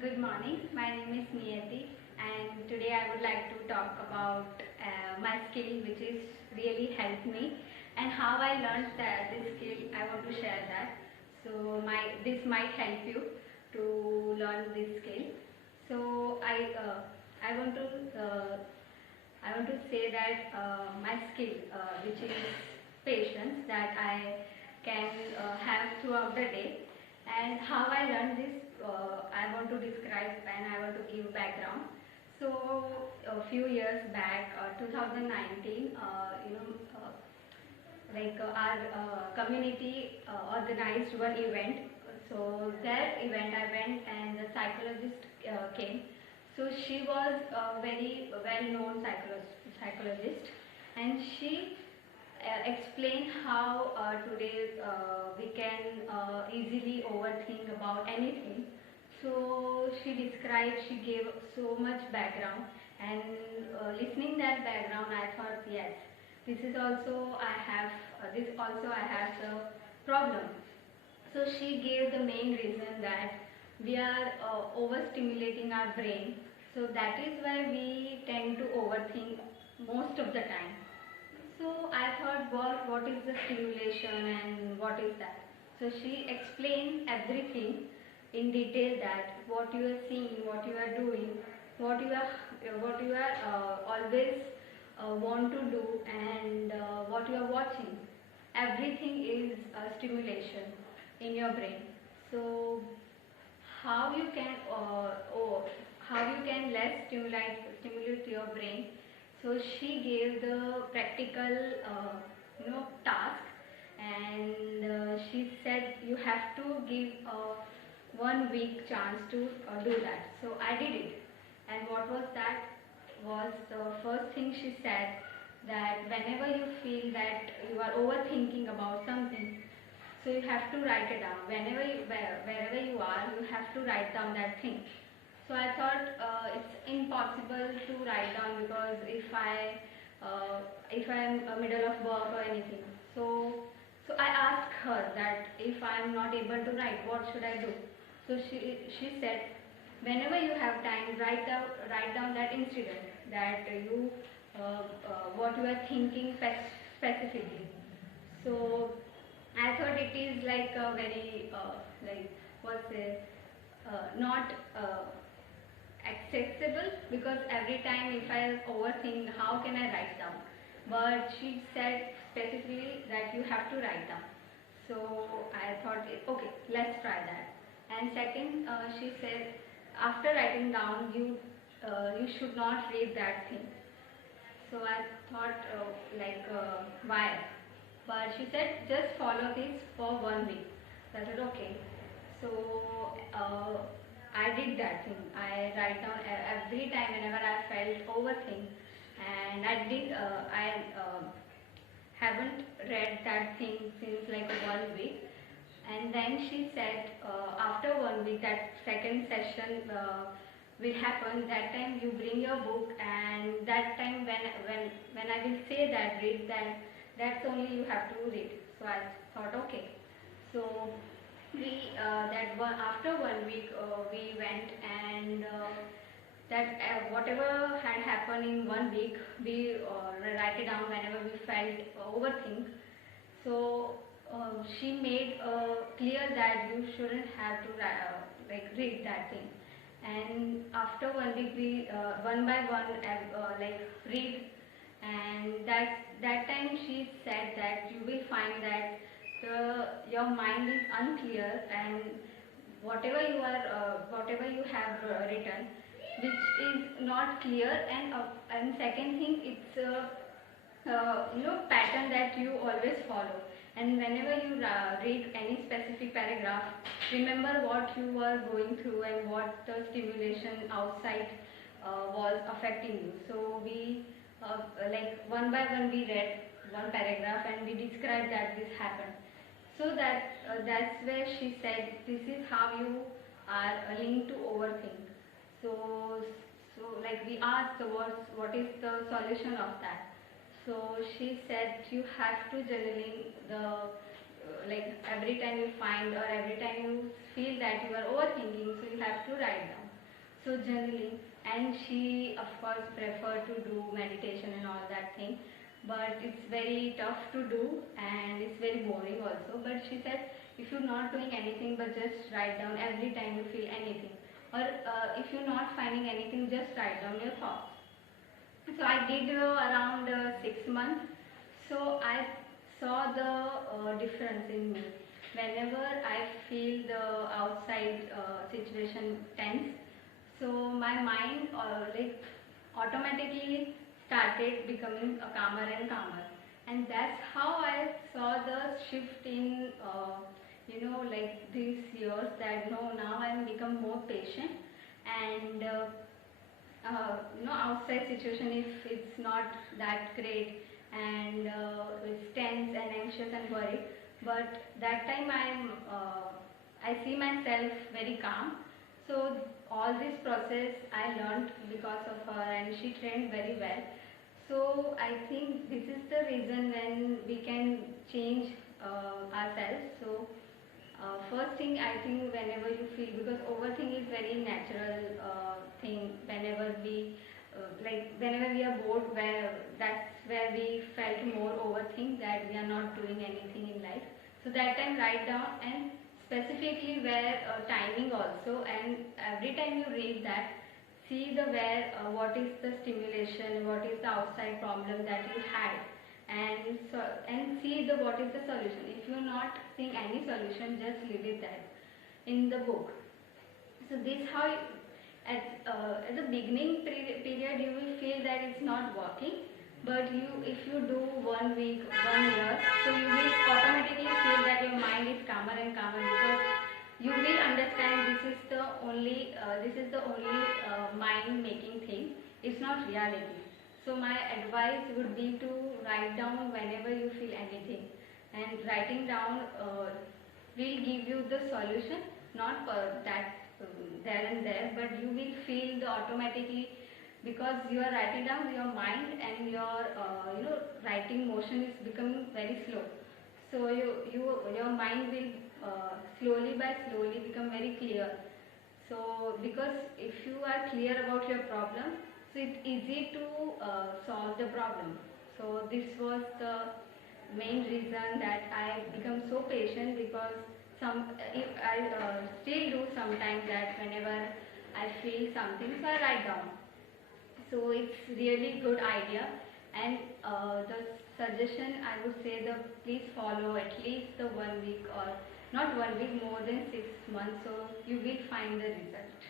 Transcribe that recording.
Good morning. My name is Niyati, and today I would like to talk about my skill, which is really helped me, and how I learned that this skill. I want to share that. So this might help you to learn this skill. So I want to say that my skill, which is patience, that I can have throughout the day, and how I learned this. I want to describe and I want to give background. So a few years back, 2019, our community organized one event. So that event I went and the psychologist came. So she was a very well-known psychologist, and she explained how today we can easily overthink about anything. So she gave so much background, and listening that background, I thought, yes, this also I have the problem. So she gave the main reason that we are overstimulating our brain. So that is why we tend to overthink most of the time. So I thought, what is the stimulation and what is that? So she explained everything in detail, that what you are seeing, what you are doing, what you are always want to do, and what you are watching. Everything is stimulation in your brain. So how you can how you can less stimulate your brain. So she gave the practical task, and she said you have to give a 1 week chance to do that. So I did it. And what was that? Was the first thing she said, that whenever you feel that you are overthinking about something, so you have to write it down. Wherever you are, you have to write down that thing. So I thought it's impossible to write down, because if I am middle of work or anything, so I asked her that if I am not able to write, what should I do? So she said, whenever you have time, write down that incident, that you what you are thinking specifically. So I thought it is like a very what's it not accessible, because every time if I overthink, how can I write down? But she said specifically that you have to write down. So I thought, okay, let's try that. And second, she said, after writing down, you should not read that thing. So I thought, why? But she said, just follow this for 1 week. So I said, okay. So I did that thing. I write down every time whenever I felt overthink, and I haven't read that thing since like 1 week. And then she said, after 1 week, that second session will happen. That time you bring your book, and that time when I will say that read, then that's only you have to read. So I thought, okay. So after 1 week we went, and that whatever had happened in 1 week, we write it down whenever we felt overthink. So she made clear that you shouldn't have to read that thing. And after 1 week, we one by one read, and that time she said that you will find that your mind is unclear, and whatever you have written, which is not clear, and second thing, it's pattern that you always follow. And whenever you read any specific paragraph, remember what you were going through and what the stimulation outside was affecting you. So we one by one we read one paragraph, and we described that this happened. So that's where she said, this is how you are linked to overthink. So we asked, what is the solution of that? So she said, you have to journaling every time you find, or every time you feel that you are overthinking, so you have to write down. So journaling, and she of course prefer to do meditation and all that thing, but it's very tough to do and it's very boring also. But she said if you're not doing anything but just write down every time you feel anything, or if you're not finding anything, just write down your thoughts. So I did around 6 months. So I saw the difference in me. Whenever I feel the outside situation tense, so my mind automatically started becoming calmer and calmer, and that's how I saw the shift in like these years, that no, now I'm become more patient, and outside situation, if it's not that great and it's tense and anxious and worried, but that time I see myself very calm. So all this process I learned because of her, and she trained very well. So I think this is the reason when we can change ourselves. So first thing, I think whenever you feel, because overthinking is very natural thing. Whenever we whenever we are bored, where that's where we felt more overthink, that we are not doing anything in life. So that time write down, and specifically where timing also, and every time you read that, see the where what is the stimulation, what is the outside problem that you had, and see the what is the solution. If you are not seeing any solution, just leave it there in the book. So this how at the beginning period you will feel that it's not working, but if you do 1 week, 1 year, so you will automatically feel that your mind is calmer and calmer, because you will understand this is the only mind making thing. It's not reality. So my advice would be to write down whenever you feel anything, and writing down will give you the solution, not that there and there, but you will feel the automatically, because you are writing down, your mind and your writing motion is becoming very slow. So your mind will slowly by slowly become very clear. So because if you are clear about your problem, so it's easy to solve the problem. So this was the main reason that I become so patient, because if I still do sometimes that whenever I feel something, so I write down. So it's really good idea, and the suggestion I would say, the please follow at least the 1 week, or not 1 week, more than 6 months, so you will find the result.